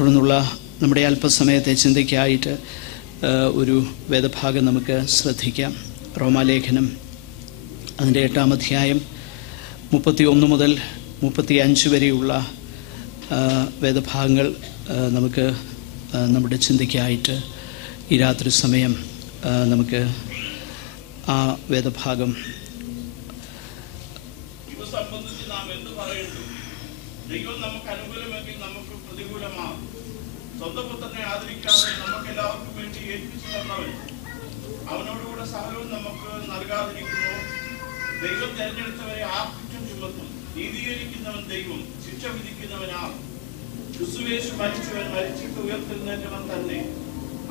തുടർന്നുള്ള നമ്മുടെ അല്പസമയത്തെ ചിന്തയ്ക്കായിട്ട് ഒരു വേദഭാഗം നമുക്ക് ശ്രദ്ധിക്കാം. റോമാലേഖനം അതിൻ്റെ 8-ാം അധ്യായം 31 മുതൽ 35 വരെയുള്ള വേദഭാഗങ്ങൾ നമുക്ക് നമ്മുടെ ചിന്തയ്ക്കായിട്ട് ഈ രാത്രി സമയം നമുക്ക് ആ വേദഭാഗം ദൈവം നമുക്ക് അനുകൂലമെങ്കിൽ നമുക്ക് പ്രതികൂലമാണ്. സ്വന്തം പുത്രനെ ആദരിക്കാതെ നമുക്ക് എല്ലാവർക്കും വേണ്ടി ഏൽപ്പിച്ചു തന്നവൻ അവനോടുകൂടെ സകലവും നമുക്ക് നൽകാതിരിക്കുന്നു. ദൈവം തെരഞ്ഞെടുത്തവരെ ആ കുറ്റം ചുമത്തും. നീതീകരിക്കുന്നവൻ ദൈവം, ശിക്ഷ വിധിക്കുന്നവനാ. ക്രിസ്തുയേശു മരിച്ചവൻ, മരിച്ചിട്ട് ഉയർത്തെഴുന്നേറ്റവൻ തന്നെ.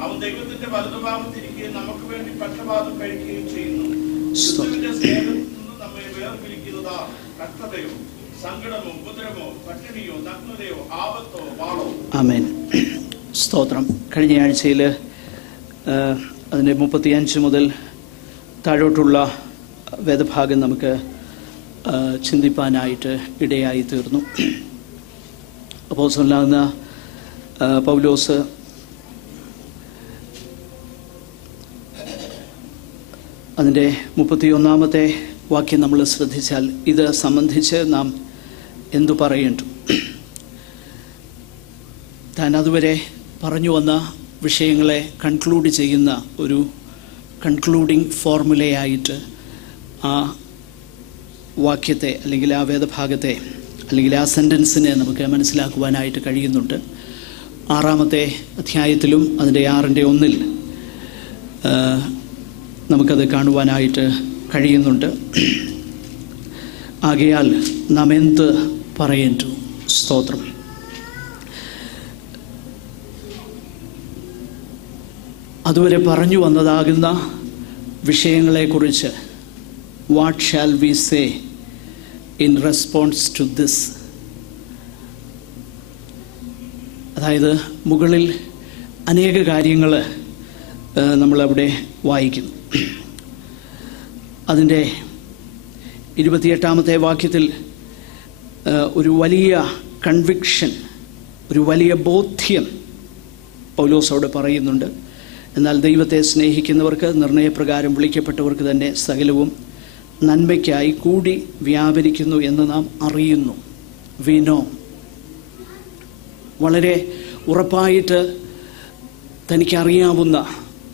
അവൻ ദൈവത്തിന്റെ വലതുഭാഗത്തിരിക്കുകയും നമുക്ക് വേണ്ടി പക്ഷപാതം കഴിക്കുകയും ചെയ്യുന്നു. ക്രിസ്തുവിന്റെ സ്നേഹത്തിൽ നിന്ന് നമ്മെ വേർപിരിക്കുന്നതാ കഷ്ടതയോ സങ്കടമോ ഉപദ്രവമോ പട്ടിണിയോ നഗ്നതയോ ആപത്തോ വാളോ. ആമേൻ. സ്തോത്രം. കഴിഞ്ഞ ആഴ്ചയിൽ അതിൻ്റെ 35 മുതൽ താഴോട്ടുള്ള വേദഭാഗം നമുക്ക് ചിന്തിപ്പാനായിട്ട് ഇടയായി തീർന്നു. അപ്പോസ്തലനാകുന്ന പൗലോസ് അതിൻ്റെ 31-ാമത്തെ വാക്യം നമ്മൾ ശ്രദ്ധിച്ചാൽ ഇത് സംബന്ധിച്ച് നാം എന്തു പറയേണ്ടു? താൻ അതുവരെ പറഞ്ഞു വന്ന വിഷയങ്ങളെ കൺക്ലൂഡ് ചെയ്യുന്ന ഒരു കൺക്ലൂഡിങ് ഫോർമുലയായിട്ട് ആ വാക്യത്തെ അല്ലെങ്കിൽ ആ വേദഭാഗത്തെ അല്ലെങ്കിൽ ആ സെൻറ്റൻസിനെ നമുക്ക് മനസ്സിലാക്കുവാനായിട്ട് കഴിയുന്നുണ്ട്. 6-ാമത്തെ അധ്യായത്തിലും അതിൻ്റെ 6-ന്റെ 1 നമുക്കത് കാണുവാനായിട്ട് കഴിയുന്നുണ്ട്. ആകയാൽ നാം എന്ത് പറയേണ്ടു? സ്തോത്രം. അതുവരെ പറഞ്ഞു വന്നതാകുന്ന വിഷയങ്ങളെക്കുറിച്ച് what shall we say in response to this? അതായത് മുകളിൽ അനേക കാര്യങ്ങൾ നമ്മളവിടെ വായിക്കുന്നു. അതിൻ്റെ 28-ാമത്തെ വാക്യത്തിൽ ഒരു വലിയ കൺവിക്ഷൻ, ഒരു വലിയ ബോധ്യം പൗലോസ് അവിടെ പറയുന്നുണ്ട്. എന്നാൽ ദൈവത്തെ സ്നേഹിക്കുന്നവർക്ക്, നിർണയപ്രകാരം വിളിക്കപ്പെട്ടവർക്ക് തന്നെ സകലവും നന്മയ്ക്കായി കൂടി വ്യാപരിക്കുന്നു എന്ന് നാം അറിയുന്നു. വിനോ വളരെ ഉറപ്പായിട്ട് തനിക്കറിയാവുന്ന,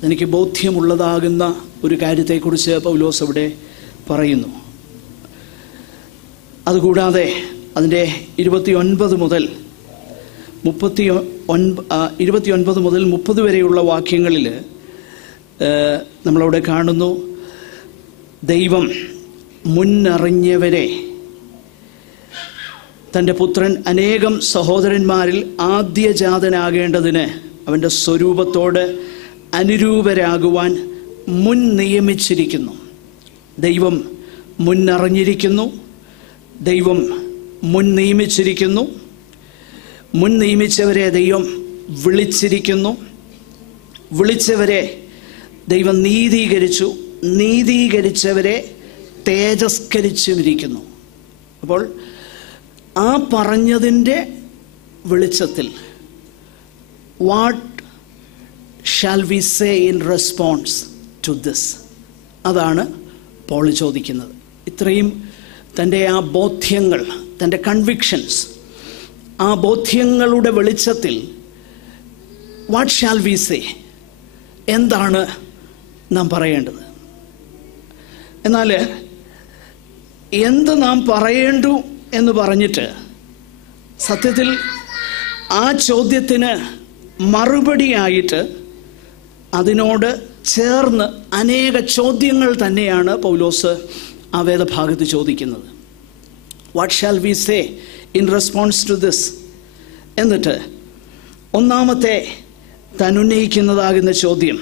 തനിക്ക് ബോധ്യമുള്ളതാകുന്ന ഒരു കാര്യത്തെക്കുറിച്ച് പൗലോസ് അവിടെ പറയുന്നു. അതുകൂടാതെ അതിൻ്റെ 29 മുതൽ 30 വരെയുള്ള വാക്യങ്ങളിൽ നമ്മളവിടെ കാണുന്നു, ദൈവം മുന്നറിഞ്ഞവരെ തൻ്റെ പുത്രൻ അനേകം സഹോദരന്മാരിൽ ആദ്യജാതനാകേണ്ടതിന് അവൻ്റെ സ്വരൂപത്തോട് അനുരൂപരാകുവാൻ മുൻ നിയമിച്ചിരിക്കുന്നു. ദൈവം മുന്നറിഞ്ഞിരിക്കുന്നു, ദൈവം മുൻ നിയമിച്ചിരിക്കുന്നു, മുൻ നിയമിച്ചവരെ ദൈവം വിളിച്ചിരിക്കുന്നു, വിളിച്ചവരെ ദൈവം നീതീകരിച്ചു, നീതീകരിച്ചവരെ തേജസ്കരിച്ചുമിരിക്കുന്നു. അപ്പോൾ ആ പറഞ്ഞതിൻ്റെ വെളിച്ചത്തിൽ what shall we say in response to this? അതാണ് പോൾ ചോദിക്കുന്നത്. ഇത്രയും തൻ്റെ ആ ബോധ്യങ്ങൾ, തൻ്റെ കൺവിക്ഷൻസ്, ആ ബോധ്യങ്ങളുടെ വെളിച്ചത്തിൽ വാട്ട് ഷാൽ വി സേ, എന്താണ് നാം പറയേണ്ടത്? എന്നാൽ എന്ത് നാം പറയേണ്ടു എന്ന് പറഞ്ഞിട്ട് സത്യത്തിൽ ആ ചോദ്യത്തിന് മറുപടിയായിട്ട് അതിനോട് ചേർന്ന് അനേക ചോദ്യങ്ങൾ തന്നെയാണ് പൗലോസ് ആ വേദഭാഗത്ത് ചോദിക്കുന്നത്. What shall we say in response to this? എന്നിട്ട് ഒന്നാമത്തെ താൻ ഉന്നയിക്കുന്നതാകുന്ന ചോദ്യം,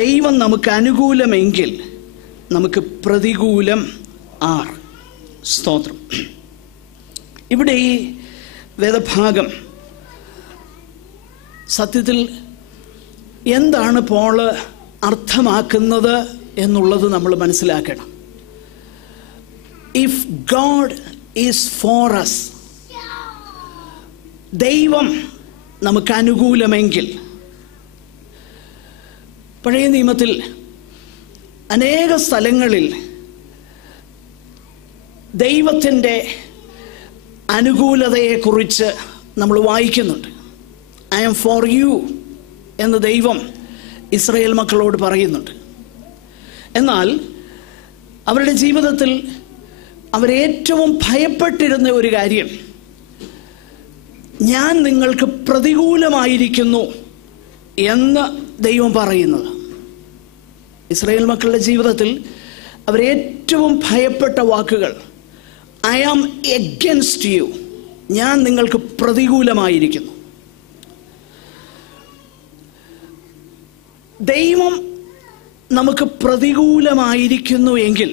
ദൈവം നമുക്ക് അനുകൂലമെങ്കിൽ നമുക്ക് പ്രതികൂലം ആർ? സ്തോത്രം. ഇവിടെ ഈ വേദഭാഗം സത്യത്തിൽ എന്താണ് പോള് അർത്ഥമാക്കുന്നത് എന്നുള്ളത് നമ്മൾ മനസ്സിലാക്കണം. If God is for us, ദൈവം നമുക്ക് അനുകൂലമെങ്കിൽ, പഴയ നിയമത്തിൽ അനേക സ്ഥലങ്ങളിൽ ദൈവത്തിൻ്റെ അനുകൂലതയെക്കുറിച്ച് നമ്മൾ വായിക്കുന്നുണ്ട്. ഐ ആം ഫോർ യു എന്ന് ദൈവം ഇസ്രായേൽ മക്കളോട് പറയുന്നുണ്ട്. എന്നാൽ അവരുടെ ജീവിതത്തിൽ അവരേറ്റവും ഭയപ്പെട്ടിരുന്ന ഒരു കാര്യം, ഞാൻ നിങ്ങൾക്ക് പ്രതികൂലമായിരിക്കുന്നു എന്ന് ദൈവം പറയുന്നത്. ഇസ്രായേൽ മക്കളുടെ ജീവിതത്തിൽ അവരേറ്റവും ഭയപ്പെട്ട വാക്കുകൾ, ഐ ആം എഗൻസ്റ്റ് യു, ഞാൻ നിങ്ങൾക്ക് പ്രതികൂലമായിരിക്കുന്നു. ദൈവം നമുക്ക് പ്രതികൂലമായിരിക്കുന്നു എങ്കിൽ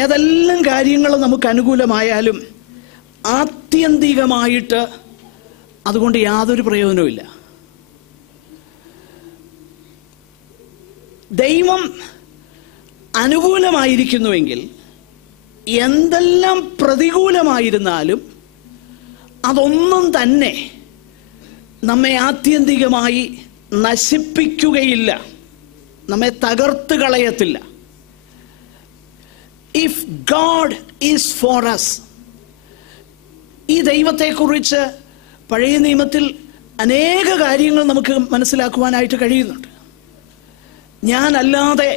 ഏതെല്ലാം കാര്യങ്ങൾ നമുക്ക് അനുകൂലമായാലും ആത്യന്തികമായിട്ട് അതുകൊണ്ട് യാതൊരു പ്രയോജനവുമില്ല. ദൈവം അനുകൂലമായിരിക്കുന്നുവെങ്കിൽ എന്തെല്ലാം പ്രതികൂലമായിരുന്നാലും അതൊന്നും തന്നെ നമ്മെ ആത്യന്തികമായി നശിപ്പിക്കുകയില്ല, നമ്മെ തകർത്ത് കളയത്തില്ല. If God is for us, ഈ ദൈവത്തെക്കുറിച്ച് പഴയ നിയമത്തിൽ അനേക കാര്യങ്ങൾ നമുക്ക് മനസ്സിലാക്കുവാനായിട്ട് കഴിയുന്നുണ്ട്. ഞാനല്ലാതെ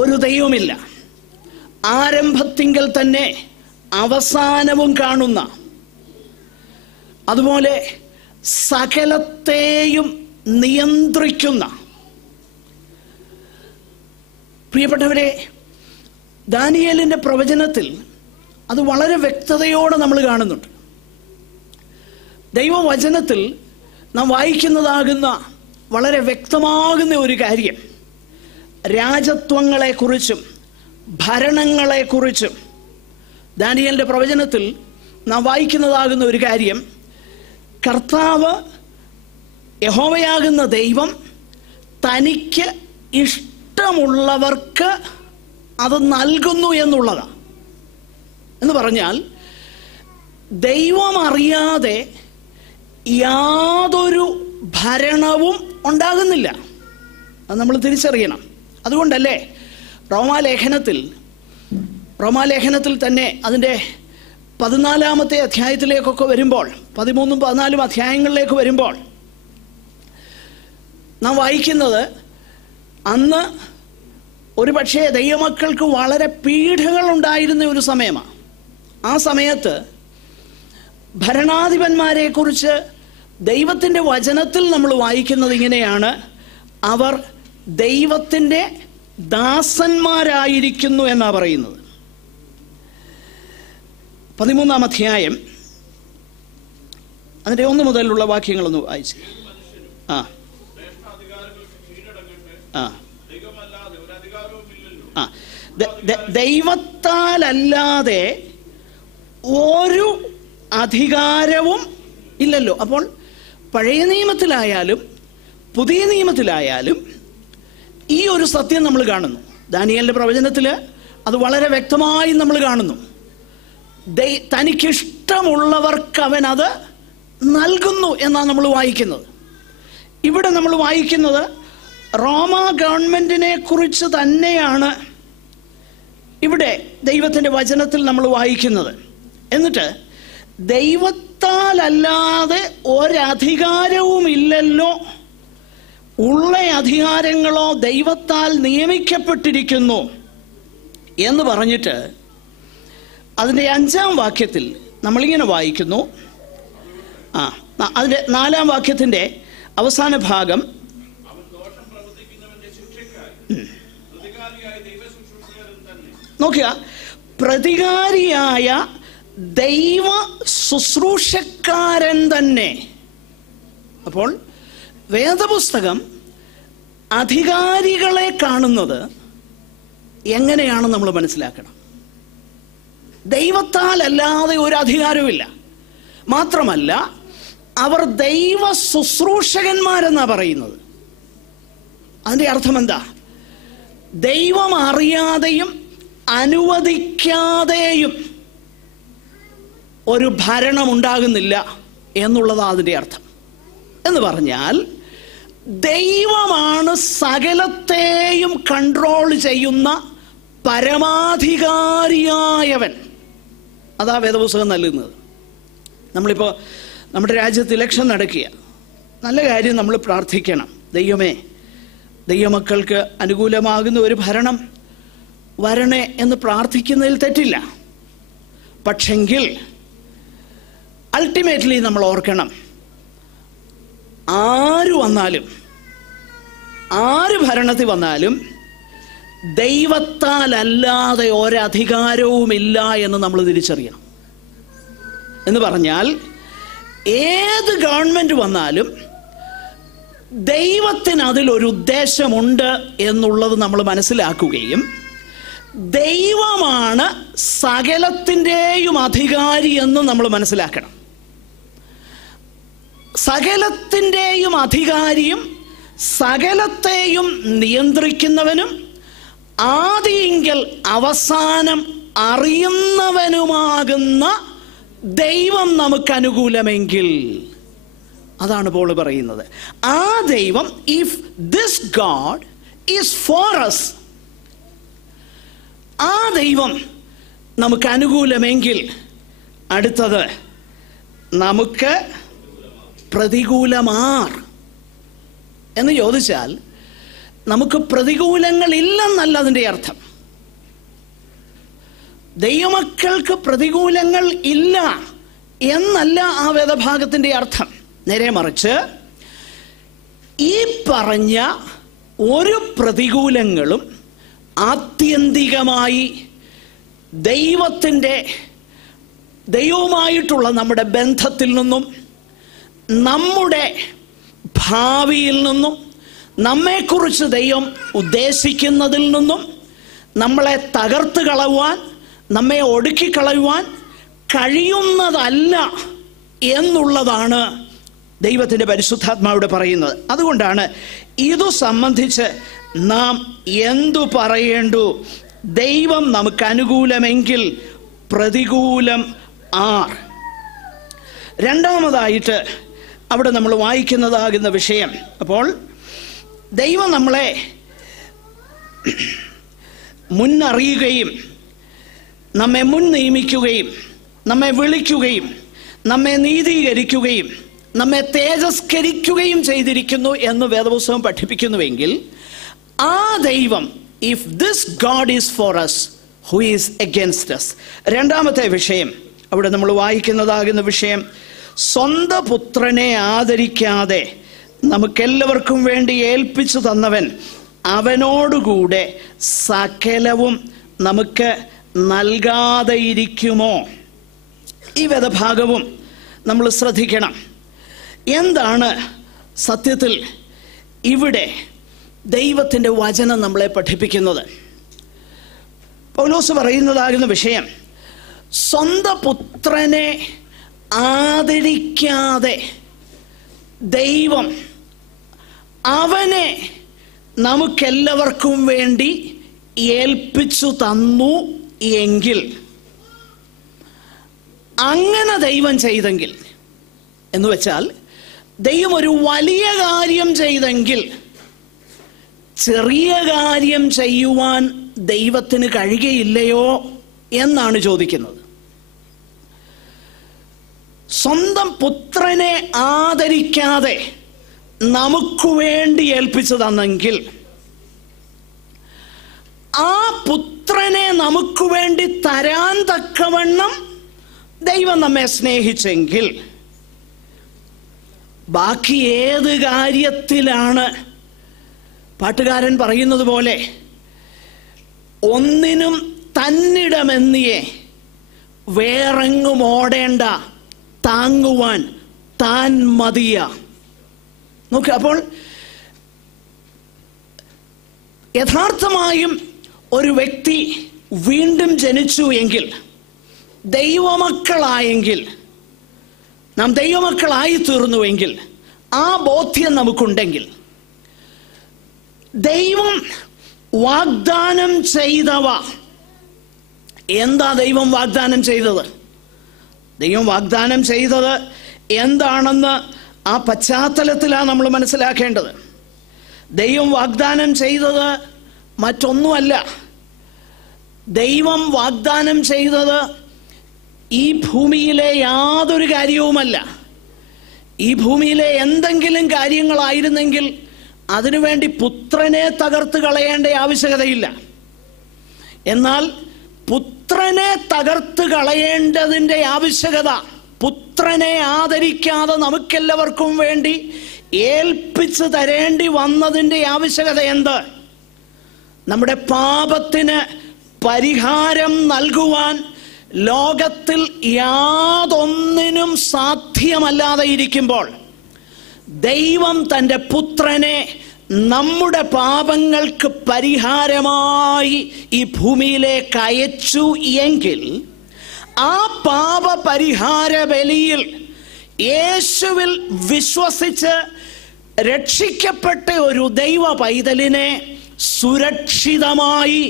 ഒരു ദൈവമില്ല, ആരംഭത്തിങ്കൽ തന്നെ അവസാനവും കാണുന്ന, അതുപോലെ സകലത്തെയും നിയന്ത്രിക്കുന്ന. പ്രിയപ്പെട്ടവരെ, ദാനിയേലിൻ്റെ പ്രവചനത്തിൽ അത് വളരെ വ്യക്തതയോടെ നമ്മൾ കാണുന്നുണ്ട്. ദൈവവചനത്തിൽ നാം വായിക്കുന്നതാകുന്ന വളരെ വ്യക്തമാകുന്ന ഒരു കാര്യം, രാജത്വങ്ങളെക്കുറിച്ചും ഭരണങ്ങളെക്കുറിച്ചും ദാനിയേലിൻ്റെ പ്രവചനത്തിൽ നാം വായിക്കുന്നതാകുന്ന ഒരു കാര്യം, കർത്താവ് യഹോവയാകുന്ന ദൈവം തനിക്ക് ഇഷ്ടമുള്ളവർക്ക് അത് നൽകുന്നു എന്നുള്ളതാണ്. എന്ന് പറഞ്ഞാൽ ദൈവം അറിയാതെ യാതൊരു ഭരണവും ഉണ്ടാകുന്നില്ല. അത് നമ്മൾ തിരിച്ചറിയണം. അതുകൊണ്ടല്ലേ റോമാലേഖനത്തിൽ തന്നെ അതിൻ്റെ 14-ാമത്തെ അധ്യായത്തിലേക്കൊക്കെ വരുമ്പോൾ, 13ഉം 14ഉം അധ്യായങ്ങളിലേക്ക് വരുമ്പോൾ നാം വായിക്കുന്നത്, അന്ന് ഒരു പക്ഷേ ദൈവമക്കൾക്ക് വളരെ പീഡകൾ ഉണ്ടായിരുന്ന ഒരു സമയമാണ്. ആ സമയത്ത് ഭരണാധിപന്മാരെക്കുറിച്ച് ദൈവത്തിൻ്റെ വചനത്തിൽ നമ്മൾ വായിക്കുന്നത് ഇങ്ങനെയാണ്, അവർ ദൈവത്തിൻ്റെ ദാസന്മാരായിരിക്കുന്നു എന്നാണ് പറയുന്നത്. 13-ാം അധ്യായം അതിൻ്റെ 1 മുതലുള്ള വാക്യങ്ങളൊന്ന് വായിച്ചു. ദൈവത്താലല്ലാതെ ഒരു അധികാരവും ഇല്ലല്ലോ. അപ്പോൾ പഴയ നിയമത്തിലായാലും പുതിയ നിയമത്തിലായാലും ഈ ഒരു സത്യം നമ്മൾ കാണുന്നു. ദാനിയേലിൻ്റെ പ്രവചനത്തിൽ അത് വളരെ വ്യക്തമായി നമ്മൾ കാണുന്നു. തനിക്കിഷ്ടമുള്ളവർക്ക് അവൻ അത് നൽകുന്നു എന്നാണ് നമ്മൾ വായിക്കുന്നത്. ഇവിടെ നമ്മൾ വായിക്കുന്നത് റോമ ഗവൺമെൻറ്റിനെ കുറിച്ച് തന്നെയാണ് ഇവിടെ ദൈവത്തിൻ്റെ വചനത്തിൽ നമ്മൾ വായിക്കുന്നത്. എന്നിട്ട് ദൈവത്താലല്ലാതെ ഒരധികാരവും ഇല്ലല്ലോ, ഉള്ള അധികാരങ്ങളോ ദൈവത്താൽ നിയമിക്കപ്പെട്ടിരിക്കുന്നു എന്ന് പറഞ്ഞിട്ട് അതിൻ്റെ 5-ാം വാക്യത്തിൽ നമ്മളിങ്ങനെ വായിക്കുന്നു. അതിൻ്റെ 4-ാം വാക്യത്തിൻ്റെ അവസാന ഭാഗം, നോക്കുക, പ്രതികാരിയായ ദൈവ ശുശ്രൂഷക്കാരൻ തന്നെ. അപ്പോൾ വേദപുസ്തകം അധികാരികളെ കാണുന്നത് എങ്ങനെയാണെന്ന് നമ്മൾ മനസ്സിലാക്കണം. ദൈവത്താൽ അല്ലാതെ ഒരു അധികാരവുമില്ല. മാത്രമല്ല, അവർ ദൈവ ശുശ്രൂഷകന്മാരെന്നാണ് പറയുന്നത്. അതിൻ്റെ അർത്ഥം എന്താ? ദൈവം അറിയാതെയും അനുവദിക്കാതെയും ഒരു ഭരണം ഉണ്ടാകുന്നില്ല എന്നുള്ളതാണ് അതിൻ്റെ അർത്ഥം. എന്ന് പറഞ്ഞാൽ ദൈവമാണ് സകലത്തെയും കൺട്രോൾ ചെയ്യുന്ന പരമാധികാരിയായവൻ. അതാ വേദപുസ്തകം നൽകുന്നത്. നമ്മളിപ്പോൾ നമ്മുടെ രാജ്യത്ത് ഇലക്ഷൻ നടക്കുക, നല്ല കാര്യം, നമ്മൾ പ്രാർത്ഥിക്കണം, ദൈവമേ ദൈവമക്കൾക്ക് അനുകൂലമാകുന്ന ഒരു ഭരണം വരണേ എന്ന് പ്രാർത്ഥിക്കുന്നതിൽ തെറ്റില്ല. പക്ഷെങ്കിൽ അൾട്ടിമേറ്റ്ലി നമ്മൾ ഓർക്കണം, ആര് വന്നാലും, ആര് ഭരണത്തിൽ വന്നാലും ദൈവത്താൽ അല്ലാതെ ഒരധികാരവുമില്ല എന്ന് നമ്മൾ തിരിച്ചറിയണം. എന്ന് പറഞ്ഞാൽ ഏത് ഗവൺമെൻറ് വന്നാലും ദൈവത്തിന് അതിലൊരു ഉദ്ദേശമുണ്ട് എന്നുള്ളത് നമ്മൾ മനസ്സിലാക്കുകയും ദൈവമാണ് സകലത്തിൻ്റെയും അധികാരി എന്ന് നമ്മൾ മനസ്സിലാക്കണം. സകലത്തിൻ്റെയും അധികാരിയും സകലത്തെയും നിയന്ത്രിക്കുന്നവനും ആദിയെങ്കിൽ അവസാനം അറിയുന്നവനുമാകുന്ന ദൈവം നമുക്ക് അനുകൂലമെങ്കിൽ, അതാണ് പോൾ പറയുന്നത്. ആ ദൈവം, if this God is for us, ആ ദൈവം നമുക്ക് അനുകൂലമെങ്കിൽ അടുത്തത് നമുക്ക് പ്രതികൂലമാർ എന്ന് ചോദിച്ചാൽ നമുക്ക് പ്രതികൂലങ്ങൾ ഇല്ലെന്നല്ല അതിൻ്റെ അർത്ഥം. ദൈവമക്കൾക്ക് പ്രതികൂലങ്ങൾ ഇല്ല എന്നല്ല ആ വേദഭാഗത്തിൻ്റെ അർത്ഥം. നേരെ മറിച്ച് ഈ പറഞ്ഞ ഒരു പ്രതികൂലങ്ങളും ആത്യന്തികമായി ദൈവവുമായിട്ടുള്ള നമ്മുടെ ബന്ധത്തിൽ നിന്നും നമ്മുടെ ഭാവിയിൽ നിന്നും നമ്മെക്കുറിച്ച് ദൈവം ഉദ്ദേശിക്കുന്നതിൽ നിന്നും നമ്മളെ തകർത്ത് കളയുവാൻ, നമ്മെ ഒടുക്കിക്കളയുവാൻ കഴിയുന്നതല്ല എന്നുള്ളതാണ് ദൈവത്തിൻ്റെ പരിശുദ്ധാത്മാവിടെ പറയുന്നത്. അതുകൊണ്ടാണ് ഇതു സംബന്ധിച്ച് നാം എന്തു പറയേണ്ടു? ദൈവം നമുക്ക് അനുകൂലമെങ്കിൽ പ്രതികൂലം ആർ. രണ്ടാമതായിട്ട് അവിടെ നമ്മൾ വായിക്കുന്നതാകുന്ന വിഷയം, അപ്പോൾ ദൈവം നമ്മളെ മുന്നറിയുകയും നമ്മെ മുൻ നിയമിക്കുകയും നമ്മെ വിളിക്കുകയും നമ്മെ നീതീകരിക്കുകയും നമ്മെ തേജസ്കരിക്കുകയും ചെയ്തിരിക്കുന്നു എന്ന് വേദപുസ്തകം പഠിപ്പിക്കുന്നുവെങ്കിൽ, ആ ദൈവം, if this God is for us, who is against us. രണ്ടാമത്തെ വിഷയം അവിടെ നമ്മൾ വായിക്കുന്നതാകുന്ന വിഷയം, സ്വന്തം പുത്രനെ ആദരിക്കാതെ നമുക്കെല്ലാവർക്കും വേണ്ടി ഏൽപ്പിച്ചു തന്നവൻ അവനോടുകൂടെ സകലവും നമുക്ക് നൽകാതെ ഇരിക്കുമോ? ഈ വേദഭാഗവും നമ്മൾ ശ്രദ്ധിക്കണം. എന്താണ് സത്യത്തിൽ ഇവിടെ ദൈവത്തിൻ്റെ വചനം നമ്മളെ പഠിപ്പിക്കുന്നത്? പൗലോസ് പറയുന്നതാകുന്ന വിഷയം, സ്വന്തം പുത്രനെ ആദരിക്കാതെ ദൈവം അവനെ നമുക്കെല്ലാവർക്കും വേണ്ടി ഏൽപ്പിച്ചു തന്നു എങ്കിൽ, അങ്ങനെ ദൈവം ചെയ്തെങ്കിൽ, എന്ന് വെച്ചാൽ ദൈവം ഒരു വലിയ കാര്യം ചെയ്തെങ്കിൽ ചെറിയ കാര്യം ചെയ്യുവാൻ ദൈവത്തിന് കഴിയുകയില്ലയോ എന്നാണ് ചോദിക്കുന്നത്. സ്വന്തം പുത്രനെ ആദരിക്കാതെ നമുക്ക് വേണ്ടി ഏൽപ്പിച്ചു തന്നെങ്കിൽ, ആ പുത്രനെ നമുക്ക് വേണ്ടി തരാൻ തക്കവണ്ണം ദൈവം നമ്മെ സ്നേഹിച്ചെങ്കിൽ, ബാക്കി ഏത് കാര്യത്തിലാണ് പാട്ടുകാരൻ പറയുന്നത് പോലെ ഒന്നിനും തന്നിടമെന്നിയെ വേറെങ്ങും ഓടേണ്ട, താങ്ങുവാൻ താൻ മതിയ. നോക്ക്, അപ്പോൾ യഥാർത്ഥമായും ഒരു വ്യക്തി വീണ്ടും ജനിച്ചു എങ്കിൽ, ദൈവമക്കളായെങ്കിൽ, നാം ദൈവമക്കളായി തീർന്നുവെങ്കിൽ, ആ ബോധ്യം നമുക്കുണ്ടെങ്കിൽ, ദൈവം വാഗ്ദാനം ചെയ്തവ, എന്താ ദൈവം വാഗ്ദാനം ചെയ്തത്? ദൈവം വാഗ്ദാനം ചെയ്തത് എന്താണെന്ന് ആ പശ്ചാത്തലത്തിലാണ് നമ്മൾ മനസ്സിലാക്കേണ്ടത്. ദൈവം വാഗ്ദാനം ചെയ്തത് മറ്റൊന്നുമല്ല. ദൈവം വാഗ്ദാനം ചെയ്തത് ഈ ഭൂമിയിലെ യാതൊരു കാര്യവുമല്ല. ഈ ഭൂമിയിലെ എന്തെങ്കിലും കാര്യങ്ങളായിരുന്നെങ്കിൽ അതിനുവേണ്ടി പുത്രനെ തകർത്ത് കളയേണ്ട ആവശ്യകതയില്ല. എന്നാൽ പുത്രനെ തകർത്ത് കളയേണ്ടതിൻ്റെ ആവശ്യകത, പുത്രനെ ആദരിക്കാതെ നമുക്കെല്ലാവർക്കും വേണ്ടി ഏൽപ്പിച്ച് തരേണ്ടി വന്നതിൻ്റെ ആവശ്യകത എന്ത്? നമ്മുടെ പാപത്തിന് പരിഹാരം നൽകുവാൻ ലോകത്തിൽ യാതൊന്നിനും സാധ്യമല്ലാതെ ഇരിക്കുമ്പോൾ ദൈവം തൻ്റെ പുത്രനെ നമ്മുടെ പാപങ്ങൾക്ക് പരിഹാരമായി ഈ ഭൂമിയിലേക്ക് അയച്ചു എങ്കിൽ ആ പാപ പരിഹാര ബലിയിൽ യേശുവിൽ വിശ്വസിച്ച് രക്ഷിക്കപ്പെട്ട ഒരു ദൈവ പൈതലിനെ സുരക്ഷിതമായി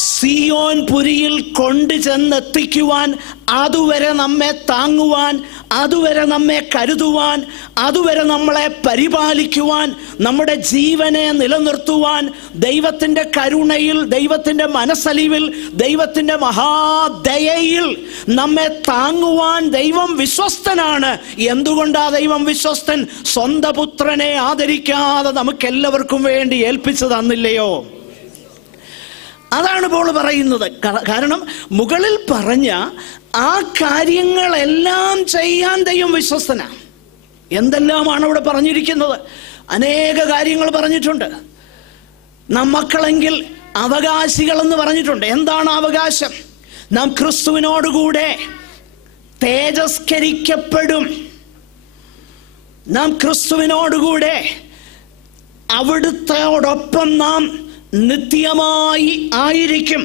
സിയോൻ പുരിയിൽ കൊണ്ടുചെന്നെത്തിക്കുവാൻ, അതുവരെ നമ്മെ താങ്ങുവാൻ, അതുവരെ നമ്മെ കരുതുവാൻ, അതുവരെ നമ്മളെ പരിപാലിക്കുവാൻ, നമ്മുടെ ജീവനെ നിലനിർത്തുവാൻ, ദൈവത്തിൻ്റെ കരുണയിൽ, ദൈവത്തിൻ്റെ മനസ്സലിവിൽ, ദൈവത്തിൻ്റെ മഹാദയയിൽ നമ്മെ താങ്ങുവാൻ ദൈവം വിശ്വസ്തനാണ്. എന്തുകൊണ്ടാ ദൈവം വിശ്വസ്തൻ? സ്വന്തം പുത്രനെ ആദരിക്കാതെ നമുക്കെല്ലാവർക്കും വേണ്ടി ഏൽപ്പിച്ചു തന്നില്ലയോ? അതാണ് പോൾ പറയുന്നത്. കാരണം മുകളിൽ പറഞ്ഞ ആ കാര്യങ്ങളെല്ലാം ചെയ്യാൻ ദൈവം വിശ്വസ്തനാണ്. എന്തെല്ലാമാണ് അവിടെ പറഞ്ഞിരിക്കുന്നത്? അനേക കാര്യങ്ങൾ പറഞ്ഞിട്ടുണ്ട്. നാം മക്കളെങ്കിൽ അവകാശികളെന്ന് പറഞ്ഞിട്ടുണ്ട്. എന്താണ് അവകാശം? നാം ക്രിസ്തുവിനോടുകൂടെ തേജസ്കരിക്കപ്പെടും. നാം ക്രിസ്തുവിനോടുകൂടെ അവിടുത്തോടൊപ്പം നാം നിത്യമായി ആയിരിക്കും.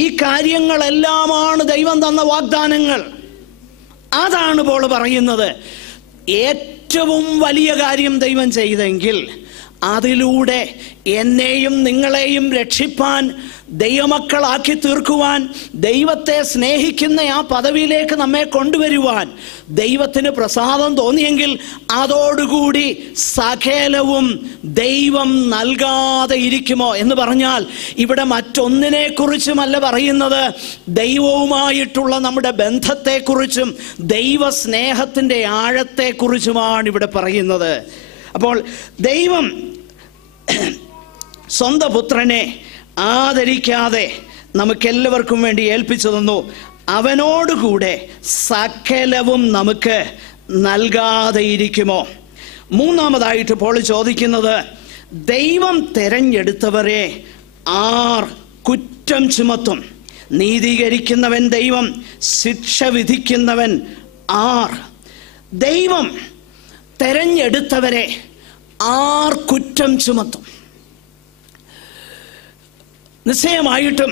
ഈ കാര്യങ്ങളെല്ലാമാണ് ദൈവം തന്ന വാഗ്ദാനങ്ങൾ. അതാണ് പോൾ പറയുന്നത്. ഏറ്റവും വലിയ കാര്യം ദൈവം ചെയ്തെങ്കിൽ അതിലൂടെ എന്നെയും നിങ്ങളെയും രക്ഷിപ്പാൻ, ദൈവമക്കളാക്കി തീർക്കുവാൻ, ദൈവത്തെ സ്നേഹിക്കുന്ന ആ പദവിയിലേക്ക് നമ്മെ കൊണ്ടുവരുവാൻ ദൈവത്തിന് പ്രസാദം തോന്നിയെങ്കിൽ അതോടുകൂടി സകലവും ദൈവം നൽകാതെ ഇരിക്കുമോ എന്ന് പറഞ്ഞാൽ ഇവിടെ മറ്റൊന്നിനെ കുറിച്ചുമല്ല പറയുന്നത്. ദൈവവുമായിട്ടുള്ള നമ്മുടെ ബന്ധത്തെക്കുറിച്ചും ദൈവ സ്നേഹത്തിൻ്റെ ആഴത്തെക്കുറിച്ചുമാണ് ഇവിടെ പറയുന്നത്. അപ്പോൾ ദൈവം സ്വന്തം പുത്രനെ ആദരിക്കാതെ നമുക്കെല്ലാവർക്കും വേണ്ടി ഏൽപ്പിച്ചു തന്നു. അവനോടുകൂടെ സകലവും നമുക്ക് നൽകാതെ ഇരിക്കുമോ? മൂന്നാമതായിട്ട് പോൾ ചോദിക്കുന്നത്, ദൈവം തെരഞ്ഞെടുത്തവരെ ആർ കുറ്റം ചുമത്തും? നീതീകരിക്കുന്നവൻ ദൈവം, ശിക്ഷ വിധിക്കുന്നവൻ ആർ? ദൈവം തെരഞ്ഞെടുത്തവരെ ആർ കുറ്റം ചുമത്തും? നിശ്ചയമായിട്ടും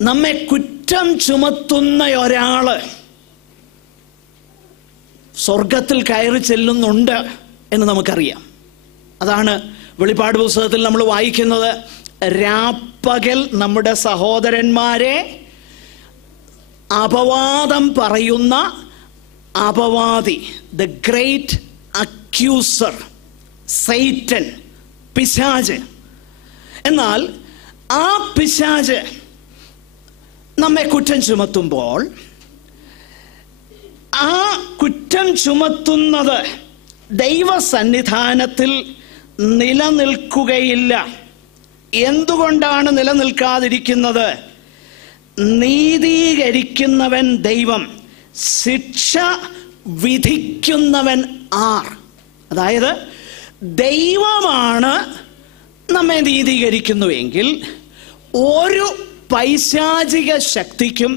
നമ്മെ കുറ്റം ചുമത്തുന്ന ഒരാള് സ്വർഗത്തിൽ കയറി ചെല്ലുന്നുണ്ട് എന്ന് നമുക്കറിയാം. അതാണ് വെളിപ്പാട് പുസ്തകത്തിൽ നമ്മൾ വായിക്കുന്നത്. രാപ്പകൽ നമ്മുടെ സഹോദരന്മാരെ അപവാദം പറയുന്ന അപവാദി, ദ ഗ്രേറ്റ് അക്യൂസർ, സൈറ്റൻ, പിശാച്. എന്നാൽ ആ പിശാച് നമ്മെ കുറ്റം ചുമത്തുമ്പോൾ ആ കുറ്റം ചുമത്തുന്നത് ദൈവസന്നിധാനത്തിൽ നിലനിൽക്കുകയില്ല. എന്തുകൊണ്ടാണ് നിലനിൽക്കാതിരിക്കുന്നത്? നീതീകരിക്കുന്നവൻ ദൈവം, ശിക്ഷ വിധിക്കുന്നവൻ ആർ? അതായത് ദൈവമാണ് നമ്മെ നീതീകരിക്കുന്നുവെങ്കിൽ ഒരു പൈശാചിക ശക്തിക്കും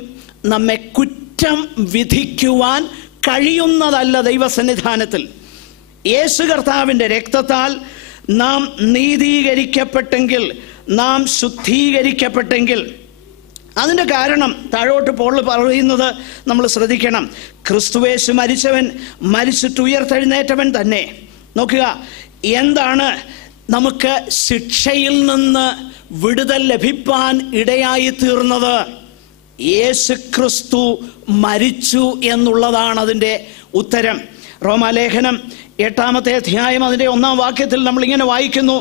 നമ്മെ കുറ്റം വിധിക്കുവാൻ കഴിയുന്നതല്ല ദൈവസന്നിധാനത്തിൽ. യേശു കർത്താവിൻ്റെ രക്തത്താൽ നാം നീതീകരിക്കപ്പെട്ടെങ്കിൽ, നാം ശുദ്ധീകരിക്കപ്പെട്ടെങ്കിൽ, അതിൻ്റെ കാരണം താഴോട്ട് പോൾ പറയുന്നത് നമ്മൾ ശ്രദ്ധിക്കണം. ക്രിസ്തുയേശു മരിച്ചവൻ, മരിച്ചിട്ട് ഉയർത്തെഴുന്നേറ്റവൻ തന്നെ. നോക്കുക, എന്താണ് നമുക്ക് ശിക്ഷയിൽ നിന്ന് വിടുതൽ ലഭിപ്പാൻ ഇടയായി തീർന്നത്? യേശുക്രിസ്തു മരിച്ചു എന്നുള്ളതാണ് അതിൻ്റെ ഉത്തരം. റോമാലേഖനം 8-ാമത്തെ അധ്യായം അതിൻ്റെ 1-ാം വാക്യത്തിൽ നമ്മളിങ്ങനെ വായിക്കുന്നു,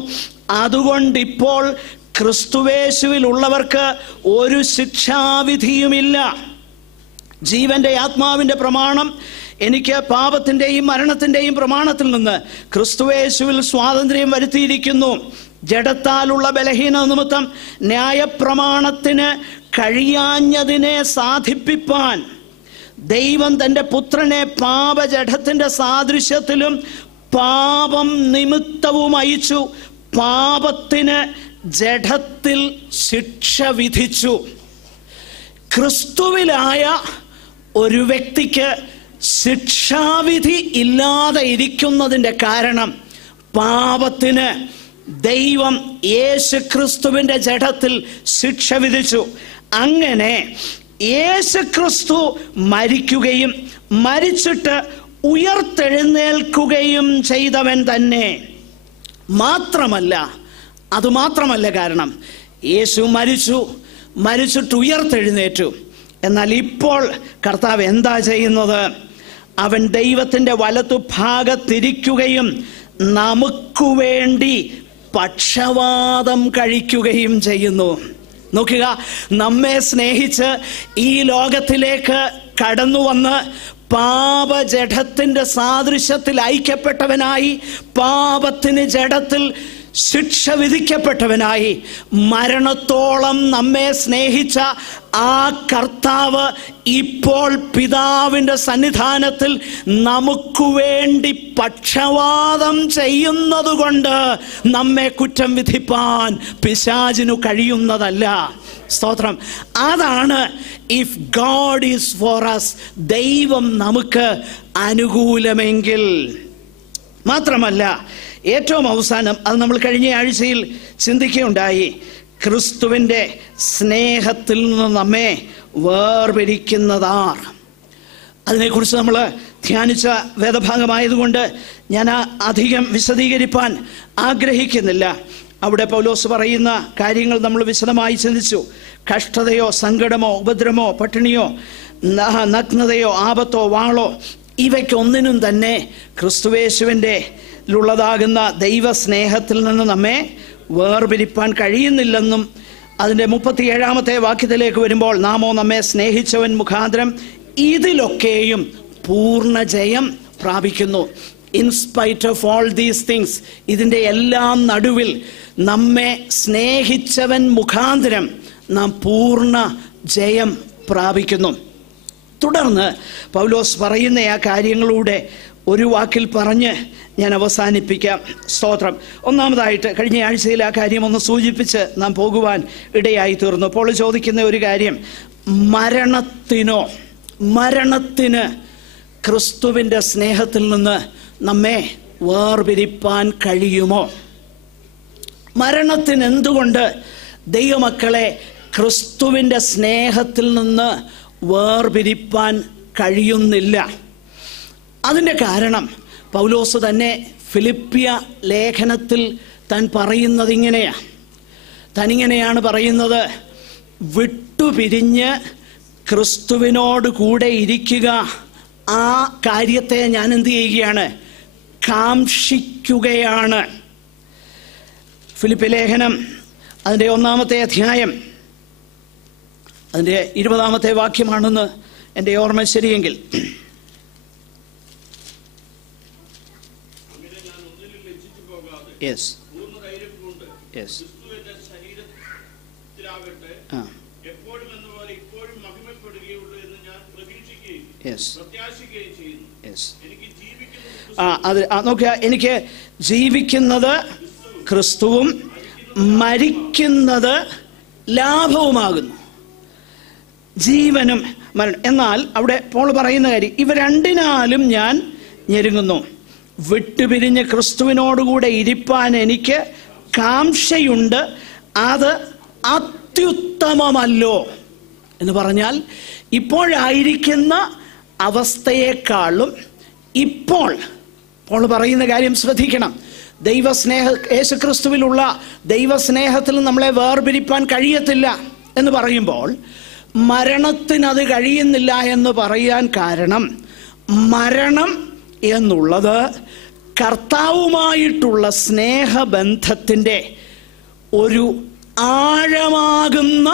അതുകൊണ്ടിപ്പോൾ ക്രിസ്തുവേശുവിലുള്ളവർക്ക് ഒരു ശിക്ഷാവിധിയുമില്ല. ജീവന്റെ ആത്മാവിൻ്റെ പ്രമാണം എനിക്ക് പാപത്തിൻ്റെയും മരണത്തിൻ്റെയും പ്രമാണത്തിൽ നിന്ന് ക്രിസ്തുവേശുവിൽ സ്വാതന്ത്ര്യം വരുത്തിയിരിക്കുന്നു. ജഡത്താലുള്ള ബലഹീന നിമിത്തം ന്യായപ്രമാണത്തിന് കഴിയാഞ്ഞതിനെ സാധിപ്പിപ്പാൻ ദൈവം തൻ്റെ പുത്രനെ പാപജഡത്തിൻ്റെ സാദൃശ്യത്തിലും പാപം നിമിത്തവും അയച്ചു. പാപത്തിന് ജഡത്തിൽ ശിക്ഷ വിധിച്ചു. ക്രിസ്തുവിലായ ഒരു വ്യക്തിക്ക് ശിക്ഷാവിധി ഇല്ലാതെ ഇരിക്കുന്നതിൻ്റെ കാരണം പാപത്തിന് ദൈവം യേശുക്രിസ്തുവിൻ്റെ ജഡത്തിൽ ശിക്ഷ വിധിച്ചു. അങ്ങനെ യേശുക്രിസ്തു മരിക്കുകയും മരിച്ചിട്ട് ഉയർത്തെഴുന്നേൽക്കുകയും ചെയ്തവൻ തന്നെ. അതുമാത്രമല്ല കാരണം യേശു മരിച്ചിട്ട് ഉയർത്തെഴുന്നേറ്റു. എന്നാൽ ഇപ്പോൾ കർത്താവ് എന്താ ചെയ്യുന്നത്? അവൻ ദൈവത്തിൻ്റെ വലതുഭാഗത്തിരിക്കുകയും നമുക്ക് വേണ്ടി പക്ഷവാതം കഴിക്കുകയും ചെയ്യുന്നു. നോക്കുക, നമ്മെ സ്നേഹിച്ച് ഈ ലോകത്തിലേക്ക് കടന്നു വന്ന് പാപജഡത്തിൻ്റെ സാദൃശ്യത്തിൽ ഐക്യപ്പെട്ടവനായി, പാപത്തിന് ജഡത്തിൽ ശിക്ഷ വിധിക്കപ്പെട്ടവനായി, മരണത്തോളം നമ്മെ സ്നേഹിച്ച ആ കർത്താവ് ഇപ്പോൾ പിതാവിൻ്റെ സന്നിധാനത്തിൽ നമുക്ക് വേണ്ടി പക്ഷവാതം ചെയ്യുന്നത് കൊണ്ട് നമ്മെ കുറ്റം വിധിപ്പാൻ പിശാചിനു കഴിയുന്നതല്ല. സ്തോത്രം. അതാണ് if God is for us, ദൈവം നമുക്ക് അനുകൂലമെങ്കിൽ. മാത്രമല്ല, ഏറ്റവും അവസാനം, അത് നമ്മൾ കഴിഞ്ഞ ആഴ്ചയിൽ ചിന്തിക്കുകയുണ്ടായി, ക്രിസ്തുവിൻ്റെ സ്നേഹത്തിൽ നിന്ന് നമ്മെ വേർപിരിക്കുന്നതാർ. അതിനെക്കുറിച്ച് നമ്മൾ ധ്യാനിച്ച വേദഭാഗമായതുകൊണ്ട് ഞാൻ അധികം വിശദീകരിപ്പാൻ ആഗ്രഹിക്കുന്നില്ല. അവിടെ പൗലോസ് പറയുന്ന കാര്യങ്ങൾ നമ്മൾ വിശദമായി ചിന്തിച്ചു. കഷ്ടതയോ സങ്കടമോ ഉപദ്രവമോ പട്ടിണിയോ നഗ്നതയോ ആപത്തോ വാളോ ഇവയ്ക്കൊന്നിനും തന്നെ ക്രിസ്തുവേശുവിൻ്റെ ുള്ളതാകുന്ന ദൈവസ്നേഹത്തിൽ നിന്ന് നമ്മെ വേർപിരിപ്പാൻ കഴിയുന്നില്ലെന്നും, അതിൻ്റെ 37-ാമത്തെ വാക്യത്തിലേക്ക് വരുമ്പോൾ, നാമോ നമ്മെ സ്നേഹിച്ചവൻ മുഖാന്തരം ഇതിലൊക്കെയും പൂർണ്ണ ജയം പ്രാപിക്കുന്നു. In spite of all these things, ഇതിൻ്റെ എല്ലാം നടുവിൽ നമ്മെ സ്നേഹിച്ചവൻ മുഖാന്തരം നാം പൂർണ്ണ ജയം പ്രാപിക്കുന്നു. തുടർന്ന് പൗലോസ് പറയുന്ന ആ കാര്യങ്ങളുടെ ഒരു വാക്കിൽ പറഞ്ഞ് ഞാൻ അവസാനിപ്പിക്കാം. സ്തോത്രം. ഒന്നാമതായിട്ട് കഴിഞ്ഞ ആഴ്ചയിൽ ആ കാര്യം ഒന്ന് സൂചിപ്പിച്ച് നാം പോകുവാൻ ഇടയായി തീർന്നു. അപ്പോൾ ചോദിക്കുന്ന ഒരു കാര്യം, മരണത്തിന് ക്രിസ്തുവിൻ്റെ സ്നേഹത്തിൽ നിന്ന് നമ്മെ വേർപിരിപ്പാൻ കഴിയുമോ? മരണത്തിന് എന്തുകൊണ്ട് ദൈവമക്കളെ ക്രിസ്തുവിൻ്റെ സ്നേഹത്തിൽ നിന്ന് വേർപിരിപ്പാൻ കഴിയുന്നില്ല? അതിൻ്റെ കാരണം പൗലോസ് തന്നെ ഫിലിപ്പിയ ലേഖനത്തിൽ താൻ പറയുന്നത് ഇങ്ങനെയാണ് പറയുന്നത്, വിട്ടുപിരിഞ്ഞ് ക്രിസ്തുവിനോട് കൂടെ ഇരിക്കുക, ആ കാര്യത്തെ ഞാൻ എന്ത് ചെയ്യുകയാണ്? കാംക്ഷിക്കുകയാണ്. ഫിലിപ്പി ലേഖനം അതിൻ്റെ 1-ാമത്തെ അധ്യായം അതിൻ്റെ 20-ാമത്തെ വാക്യമാണെന്ന് എൻ്റെ ഓർമ്മ ശരിയെങ്കിൽ. യെസ് യെസ് നോക്കുക, എനിക്ക് ജീവിക്കുന്നത് ക്രിസ്തുവും മരിക്കുന്നത് ലാഭവുമാകുന്നു. ജീവനും മരണം. എന്നാൽ അവിടെ പോൾ പറയുന്ന കാര്യം, ഇവ രണ്ടിനാലും ഞാൻ ഞെരുങ്ങുന്നു. വിട്ടുപിരിഞ്ഞ് ക്രിസ്തുവിനോടുകൂടെ ഇരിപ്പാൻ എനിക്ക് കാംക്ഷയുണ്ട്, അത് അത്യുത്തമമല്ലോ എന്ന് പറഞ്ഞാൽ, ഇപ്പോഴായിരിക്കുന്ന അവസ്ഥയെക്കാളും ഇപ്പോൾ പോൾ പറയുന്ന കാര്യം ശ്രദ്ധിക്കണം. യേശുക്രിസ്തുവിലുള്ള ദൈവസ്നേഹത്തിൽ നമ്മളെ വേർപിരിപ്പാൻ കഴിയത്തില്ല എന്ന് പറയുമ്പോൾ, മരണത്തിനത് കഴിയുന്നില്ല എന്ന് പറയാൻ കാരണം, മരണം എന്നുള്ളത് കർത്താവുമായിട്ടുള്ള സ്നേഹബന്ധത്തിൻ്റെ ഒരു ആഴമാകുന്ന,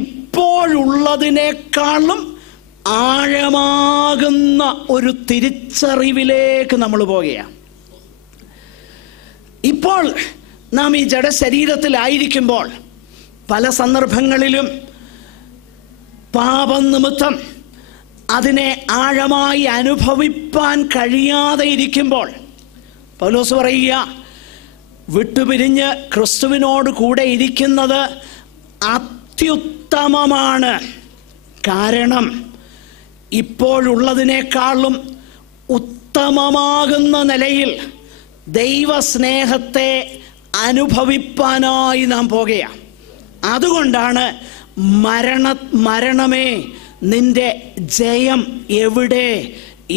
ഇപ്പോഴുള്ളതിനേക്കാളും ആഴമാകുന്ന ഒരു തിരിച്ചറിവിലേക്ക് നമ്മൾ പോകുകയാണ്. ഇപ്പോൾ നാം ഈ ജഡശരീരത്തിലായിരിക്കുമ്പോൾ പല സന്ദർഭങ്ങളിലും പാപം നിമിത്തം അതിനെ ആഴമായി അനുഭവിപ്പാൻ കഴിയാതെ ഇരിക്കുമ്പോൾ പൗലോസ് പറയുക, വിട്ടുപിരിഞ്ഞ് ക്രിസ്തുവിനോട് കൂടെ ഇരിക്കുന്നത് അത്യുത്തമമാണ്. കാരണം ഇപ്പോഴുള്ളതിനേക്കാളും ഉത്തമമാകുന്ന നിലയിൽ ദൈവസ്നേഹത്തെ അനുഭവിപ്പാനായി നാം പോകുകയാണ്. അതുകൊണ്ടാണ് മരണമേ നിന്റെ ജയം എവിടെ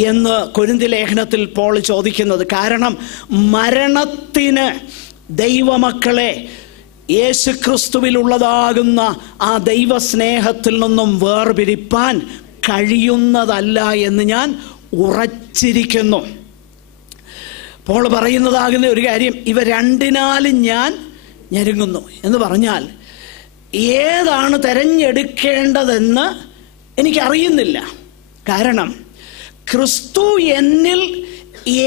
എന്ന് കൊരിന്ത്യർ ലേഖനത്തിൽ പോൾ ചോദിക്കുന്നത്. കാരണം മരണത്തിന് ദൈവമക്കളെ യേശുക്രിസ്തുവിലുള്ളതാകുന്ന ആ ദൈവസ്നേഹത്തിൽ നിന്നും വേർപിരിപ്പാൻ കഴിയുന്നതല്ല എന്ന് ഞാൻ ഉറച്ചിരിക്കുന്നു. പോൾ പറയുന്നതാകുന്ന ഒരു കാര്യം, ഇവ രണ്ടിനാലും ഞാൻ ഞെരുങ്ങുന്നു എന്ന് പറഞ്ഞാൽ ഏതാണ് തിരഞ്ഞെടുക്കേണ്ടതെന്ന് എനിക്കറിയുന്നില്ല. കാരണം ക്രിസ്തു എന്നിൽ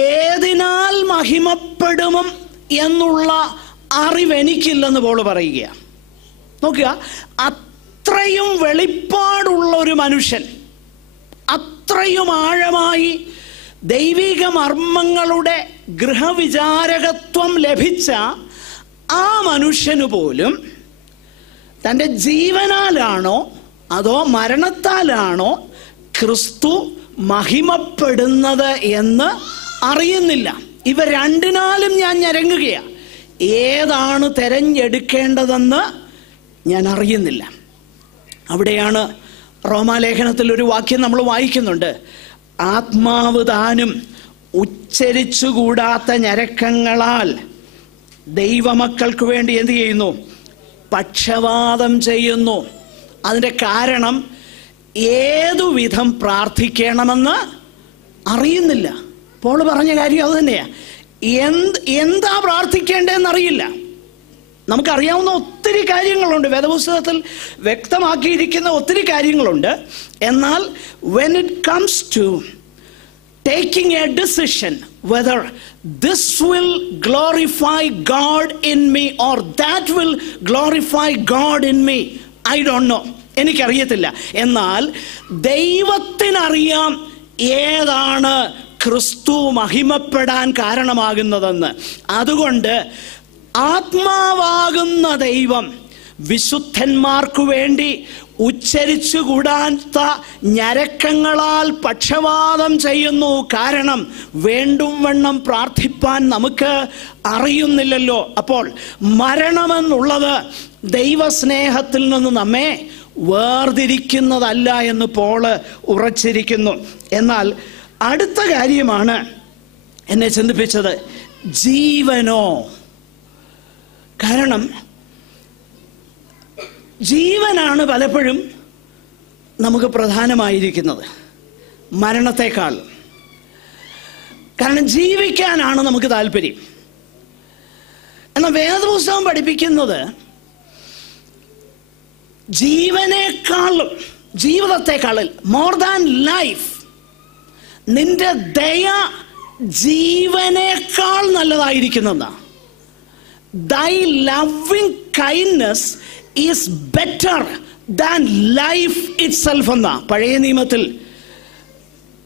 ഏതിനാൽ മഹിമപ്പെടും എന്നുള്ള അറിവ് എനിക്കില്ലെന്ന് പോൾ പറയുക. നോക്കുക, അത്രയും വെളിപ്പാടുള്ള ഒരു മനുഷ്യൻ, അത്രയും ആഴമായി ദൈവിക മർമ്മങ്ങളുടെ ഗൃഹവിചാരകത്വം ലഭിച്ച ആ മനുഷ്യന് പോലും തൻ്റെ ജീവനാലാണോ അതോ മരണത്താലാണോ ക്രിസ്തു മഹിമപ്പെടുന്നത് എന്ന് അറിയുന്നില്ല. ഇവ രണ്ടിനാലും ഞാൻ ഞരങ്ങുകയാണ്. ഏതാണ് തിരഞ്ഞെടുക്കേണ്ടതെന്ന് ഞാൻ അറിയുന്നില്ല. അവിടെയാണ് റോമാലേഖനത്തിൽ ഒരു വാക്യം നമ്മൾ വായിക്കുന്നുണ്ട്. ആത്മാവ് താനും ഉച്ചരിച്ചുകൂടാത്ത ഞരക്കങ്ങളാൽ ദൈവമക്കൾക്ക് വേണ്ടി എന്ത് ചെയ്യുന്നു? പക്ഷവാദം ചെയ്യുന്നു. അതിൻ്റെ കാരണം ഏതുവിധം പ്രാർത്ഥിക്കണമെന്ന് അറിയുന്നില്ല. പോൾ പറഞ്ഞ കാര്യം അത് തന്നെയാണ്. എന്താ പ്രാർത്ഥിക്കേണ്ടതെന്നറിയില്ല. നമുക്കറിയാവുന്ന ഒത്തിരി കാര്യങ്ങളുണ്ട്, വേദപുസ്തകത്തിൽ വ്യക്തമാക്കിയിരിക്കുന്ന ഒത്തിരി കാര്യങ്ങളുണ്ട്. എന്നാൽ when it comes to taking a decision whether this will glorify God in me or that will glorify God in me, I don't know, എനിക്കറിയത്തില്ല. എന്നാൽ ദൈവത്തിനറിയാം ഏതാണ് ക്രിസ്തു മഹിമപ്പെടാൻ കാരണമാകുന്നതെന്ന്. അതുകൊണ്ട് ആത്മാവാകുന്ന ദൈവം വിശുദ്ധന്മാർക്കു വേണ്ടി ഉച്ചരിച്ചുകൂടാത്ത ഞരക്കങ്ങളാൽ പക്ഷവാദം ചെയ്യുന്നു. കാരണം വേണ്ടും വണ്ണം പ്രാർത്ഥിപ്പാൻ നമുക്ക് അറിയുന്നില്ലല്ലോ. അപ്പോൾ മരണമെന്നുള്ളത് ദൈവസ്നേഹത്തിൽ നിന്ന് നമ്മെ വേർതിരിക്കുന്നതല്ല എന്ന് പോള് ഉറച്ചിരിക്കുന്നു. എന്നാൽ അടുത്ത കാര്യമാണ് എന്നെ ചിന്തിപ്പിച്ചത്, ജീവനോ? കാരണം ജീവനാണ് പലപ്പോഴും നമുക്ക് പ്രധാനമായിരിക്കുന്നത് മരണത്തെക്കാൾ. കാരണം ജീവിക്കാനാണ് നമുക്ക് താല്പര്യം. എന്നാൽ വേദപുസ്തകം പഠിപ്പിക്കുന്നത് ജീവനേക്കാളും, ജീവിതത്തെക്കാളിൽ, മോർ ദാൻ ലൈഫ്, നിന്റെ ദയ ജീവനേക്കാൾ നല്ലതായിരിക്കുന്നതാ. Thy loving kindness is better than life itself എന്നാ പഴയ നിയമത്തിൽ.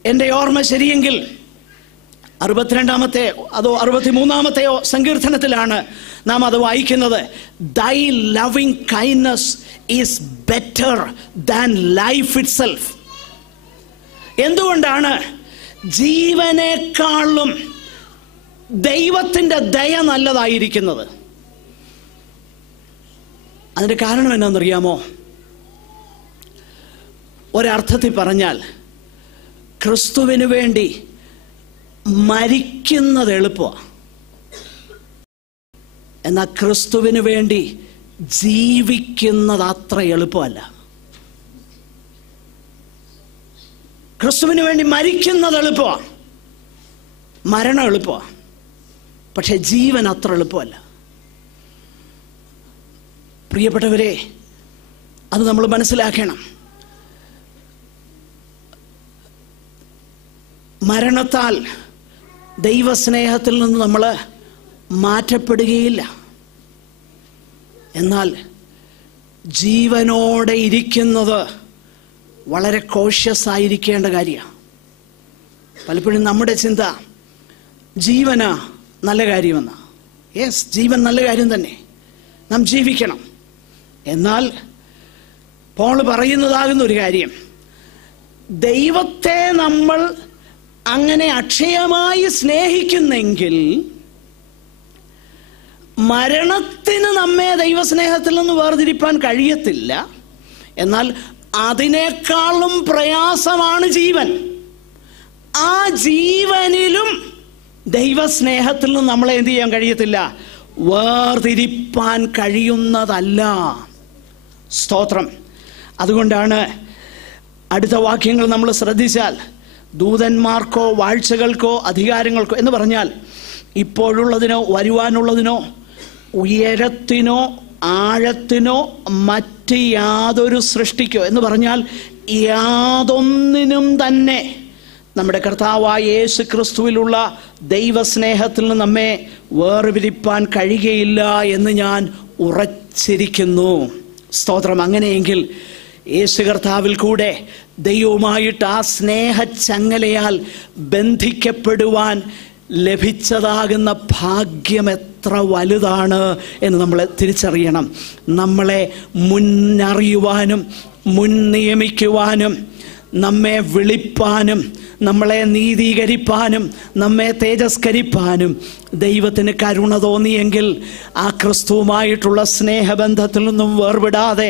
എൻ്റെ ഓർമ്മ ശരിയെങ്കിൽ 62 അതോ 63 സങ്കീർത്തനത്തിലാണ് നാം അത് വായിക്കുന്നത്. Thy loving kindness is better than life itself. എന്തുകൊണ്ടാണ് ജീവനേക്കാളും ദൈവത്തിൻ്റെ ദയ നല്ലതായിരിക്കുന്നത്? അതിൻ്റെ കാരണം എന്നാണെന്നറിയാമോ? ഒരർത്ഥത്തിൽ പറഞ്ഞാൽ ക്രിസ്തുവിന് വേണ്ടി മരിക്കുന്നത് എളുപ്പമാണ്, എന്നാൽ ക്രിസ്തുവിന് വേണ്ടി ജീവിക്കുന്നത് അത്ര എളുപ്പമല്ല. ക്രിസ്തുവിന് വേണ്ടി മരിക്കുന്നത് എളുപ്പമാണ്, മരണം എളുപ്പമാണ്. പക്ഷെ ജീവൻ അത്ര എളുപ്പമല്ല. പ്രിയപ്പെട്ടവരെ, അത് നമ്മൾ മനസ്സിലാക്കണം. മരണത്താൽ ദൈവസ്നേഹത്തിൽ നിന്ന് നമ്മൾ മാറ്റപ്പെടുകയില്ല. എന്നാൽ ജീവനോടെ ഇരിക്കുന്നത് വളരെ കോഷ്യസ് ആയിരിക്കേണ്ട കാര്യമാണ്. പലപ്പോഴും നമ്മുടെ ചിന്ത ജീവനാ നല്ല കാര്യമെന്നാ. യെസ്, ജീവൻ നല്ല കാര്യം തന്നെ, നാം ജീവിക്കണം. എന്നാൽ പോൾ പറയുന്നതാകുന്ന ഒരു കാര്യം, ദൈവത്തെ നമ്മൾ അങ്ങനെ അക്ഷയമായി സ്നേഹിക്കുന്നെങ്കിൽ മരണത്തിന് നമ്മെ ദൈവസ്നേഹത്തിൽ നിന്ന് വേർതിരിപ്പാൻ കഴിയത്തില്ല. എന്നാൽ അതിനേക്കാളും പ്രയാസമാണ് ജീവൻ. ആ ജീവനിലും ദൈവസ്നേഹത്തിൽ നിന്ന് നമ്മളെ എന്ത് ചെയ്യാൻ കഴിയത്തില്ല, വേർതിരിപ്പാൻ കഴിയുന്നതല്ല. സ്തോത്രം. അതുകൊണ്ടാണ് അടുത്ത വാക്യങ്ങൾ നമ്മൾ ശ്രദ്ധിച്ചാൽ, ദൂതന്മാർക്കോ വാഴ്ചകൾക്കോ അധികാരങ്ങൾക്കോ എന്ന് പറഞ്ഞാൽ ഇപ്പോഴുള്ളതിനോ വരുവാനുള്ളതിനോ ഉയരത്തിനോ ആഴത്തിനോ മറ്റ് യാതൊരു സൃഷ്ടിക്കോ എന്ന് പറഞ്ഞാൽ യാതൊന്നിനും തന്നെ നമ്മുടെ കർത്താവായ യേശു ക്രിസ്തുവിലുള്ള ദൈവസ്നേഹത്തിൽ നിന്ന് നമ്മെ വേർപിരിപ്പാൻ കഴിയുകയില്ല എന്ന് ഞാൻ ഉറച്ചിരിക്കുന്നു. സ്തോത്രം. അങ്ങനെയെങ്കിൽ യേശു കർത്താവിൽ കൂടെ ദൈവവുമായിട്ട് ആ സ്നേഹച്ചങ്ങലയാൽ ബന്ധിക്കപ്പെടുവാൻ ലഭിച്ചതാകുന്ന ഭാഗ്യം എത്ര വലുതാണ് എന്ന് നമ്മൾ തിരിച്ചറിയണം. നമ്മളെ മുന്നറിയുവാനും മുൻ നിയമിക്കുവാനും നമ്മെ വിളിപ്പാനും നമ്മളെ നീതീകരിപ്പാനും നമ്മെ തേജസ്കരിപ്പാനും ദൈവത്തിന് കരുണ തോന്നിയെങ്കിൽ ആ ക്രിസ്തുവുമായിട്ടുള്ള സ്നേഹബന്ധത്തിൽ നിന്നും വേർവിടാതെ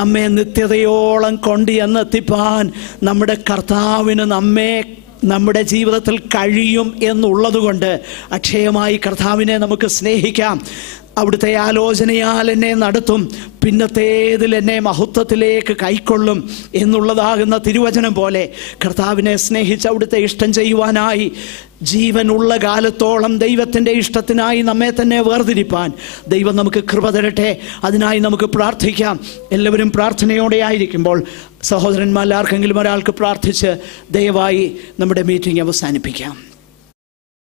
നമ്മെ നിത്യതയോളം കൊണ്ടുചെന്നെത്തിപ്പാൻ നമ്മുടെ കർത്താവിന് നമ്മുടെ ജീവിതത്തിൽ കഴിയും എന്നുള്ളതുകൊണ്ട് അക്ഷയമായി കർത്താവിനെ നമുക്ക് സ്നേഹിക്കാം. അവിടുത്തെ ആലോചനയാൽ എന്നെ നടത്തും, പിന്നത്തേതിൽ എന്നെ മഹത്വത്തിലേക്ക് കൈക്കൊള്ളും എന്നുള്ളതാകുന്ന തിരുവചനം പോലെ കർത്താവിനെ സ്നേഹിച്ച് അവിടുത്തെ ഇഷ്ടം ചെയ്യുവാനായി ജീവനുള്ള കാലത്തോളം ദൈവത്തിൻ്റെ ഇഷ്ടത്തിനായി നമ്മെ തന്നെ വേർതിരിപ്പാൻ ദൈവം നമുക്ക് കൃപ തരട്ടെ. അതിനായി നമുക്ക് പ്രാർത്ഥിക്കാം. എല്ലാവരും പ്രാർത്ഥനയോടെ ആയിരിക്കുമ്പോൾ സഹോദരന്മാർ ആർക്കെങ്കിലും ഒരാൾക്ക് പ്രാർത്ഥിച്ച് ദയവായി നമ്മുടെ മീറ്റിംഗ് അവസാനിപ്പിക്കാം.